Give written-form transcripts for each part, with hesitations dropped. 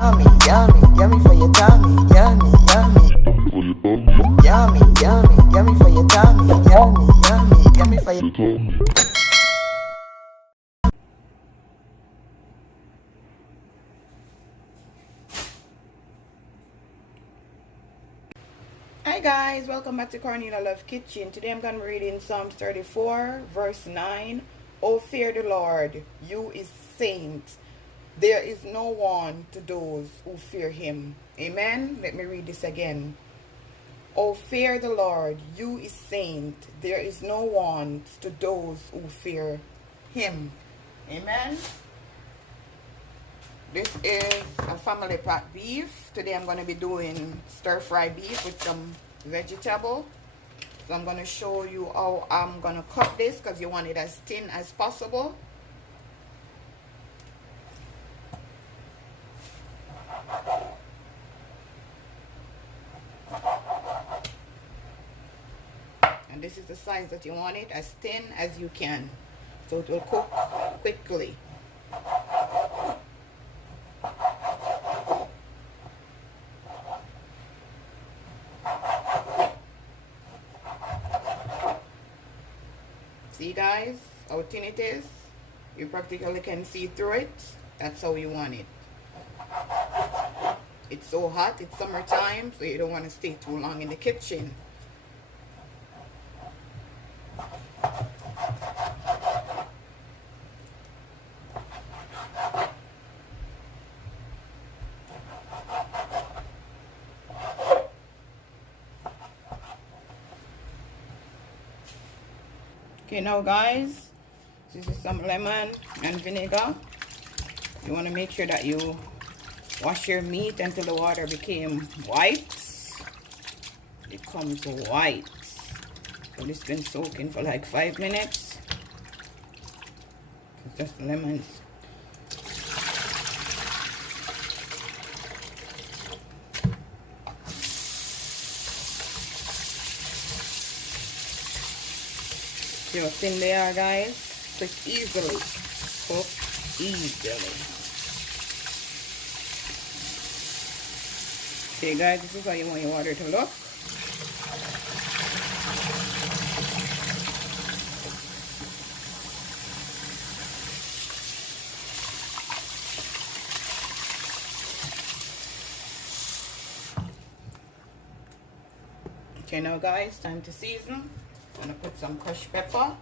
Yummy, yummy, yummy for your tummy. Yummy, yummy. Yummy, yummy, yummy for your tummy. Yummy, yummy, yummy for your tummy. Hi guys, welcome back to Cornelialove Kitchen. Today I'm going to be reading Psalms 34 verse 9. O fear the Lord, you is saint. There is no one to those who fear him. Amen. Let me read this again. O fear the Lord, you is saint. There is no one to those who fear him. Amen. This is a family pack beef. Today I'm going to be doing stir-fried beef with some vegetable. So I'm going to show you how I'm going to cut this because you want it as thin as possible. And this is the size that you want it, as thin as you can. So it will cook quickly. See guys, how thin it is? You practically can see through it. That's how you want it. It's so hot, it's summertime, so you don't want to stay too long in the kitchen. Okay, now guys, this is some lemon and vinegar. You want to make sure that you wash your meat until the water became white. It comes white. So this has been soaking for like 5 minutes. It's just lemons. See how thin they are, guys? Cook easily. Cook easily. Okay, guys, this is how you want your water to look. Okay, now guys, time to season. I'm gonna put some crushed pepper,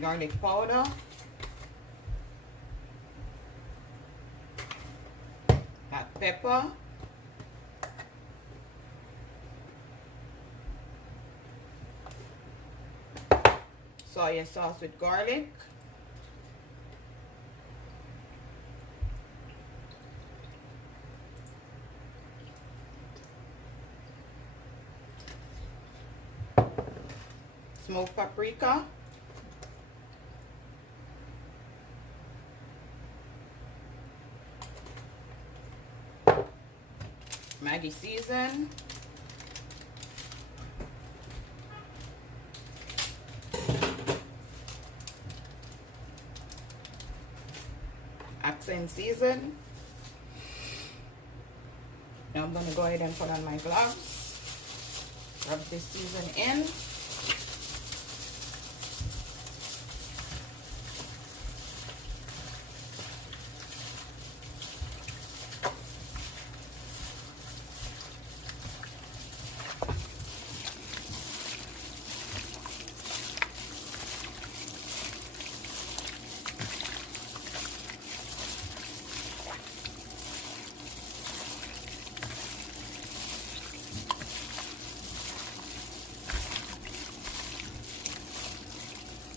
garlic powder, hot pepper, soy sauce with garlic, smoked paprika, Maggi season, accent season. Now I'm going to go ahead and put on my gloves, rub this season in.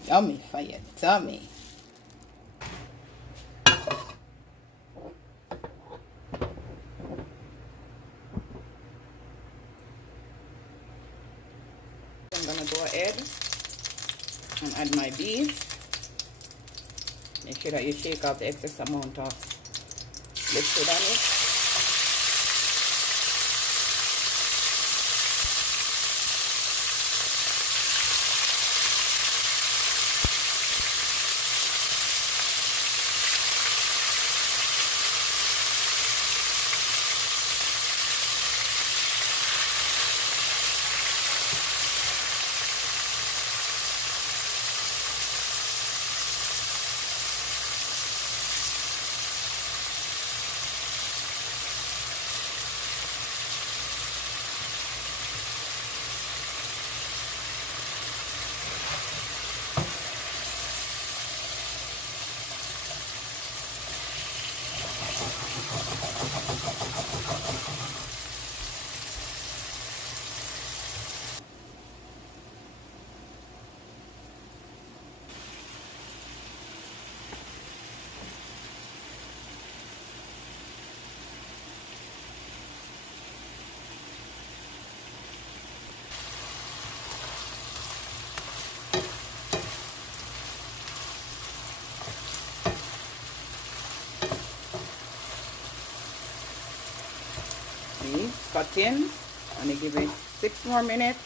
Yummy for your tummy. I'm gonna go ahead and add my beef. Make sure that you shake out the excess amount of liquid on it. cut in. I'm gonna give it 6 more minutes.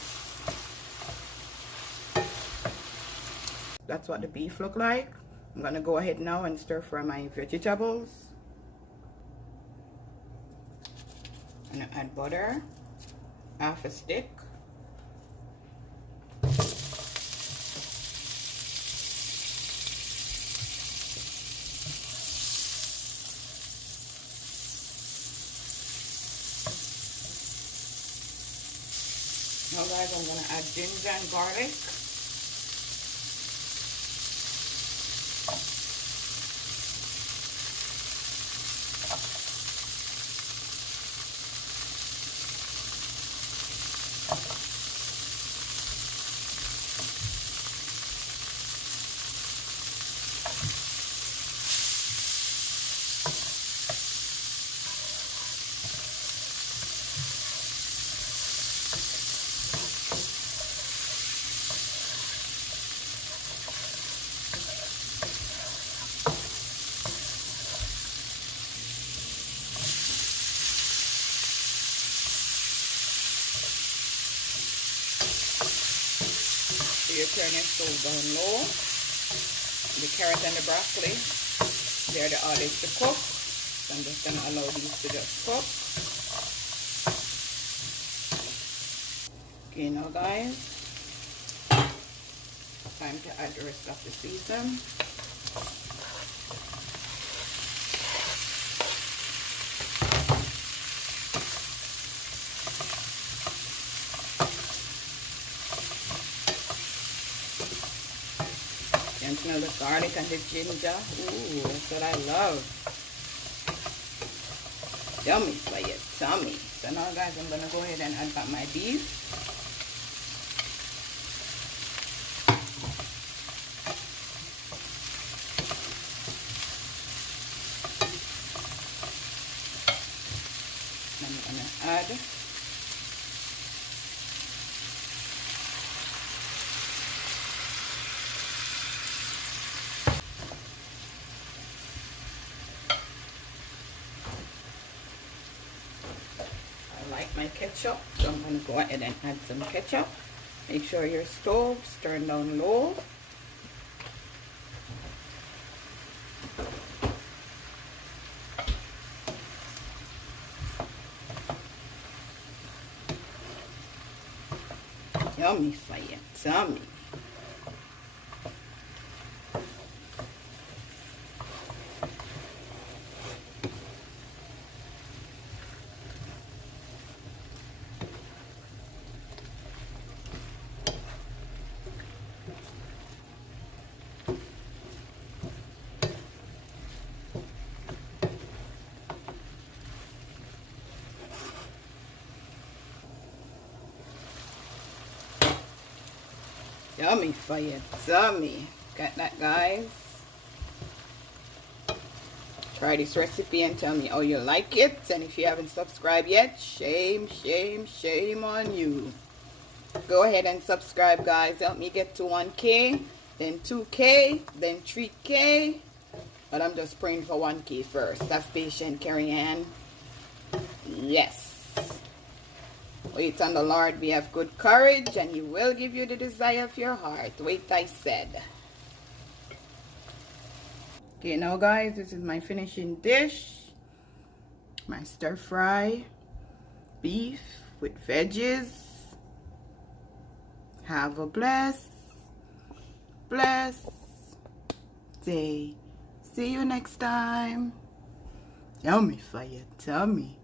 That's what the beef look like. I'm gonna go ahead now and stir fry my vegetables. I'm gonna add butter, half a stick. Now guys, I'm gonna add ginger and garlic. So you turn your stove down low. The carrot and the broccoli, they're the hardest to cook. So I'm just gonna allow these to just cook. Okay, now guys, time to add the rest of the season. You can smell the garlic and the ginger. Ooh, that's what I love. Yummy for your tummy. So now guys, I'm gonna go ahead and add back my beef. I'm gonna add my ketchup, so I'm going to go ahead and add some ketchup. Make sure your stove's turned down low. Yummy for your tummy. Yummy for your tummy. Got that, guys? Try this recipe and tell me how you like it. And if you haven't subscribed yet, shame, shame, shame on you. Go ahead and subscribe, guys. Help me get to 1K, then 2K, then 3K. But I'm just praying for 1K first. Have patience, Carrie Ann. Yes. Wait on the Lord, we have good courage, and He will give you the desire of your heart. Wait, I said. Okay, now guys, this is my finishing dish. My stir fry beef with veggies. Have a blessed day. See you next time. Yummy for your tummy.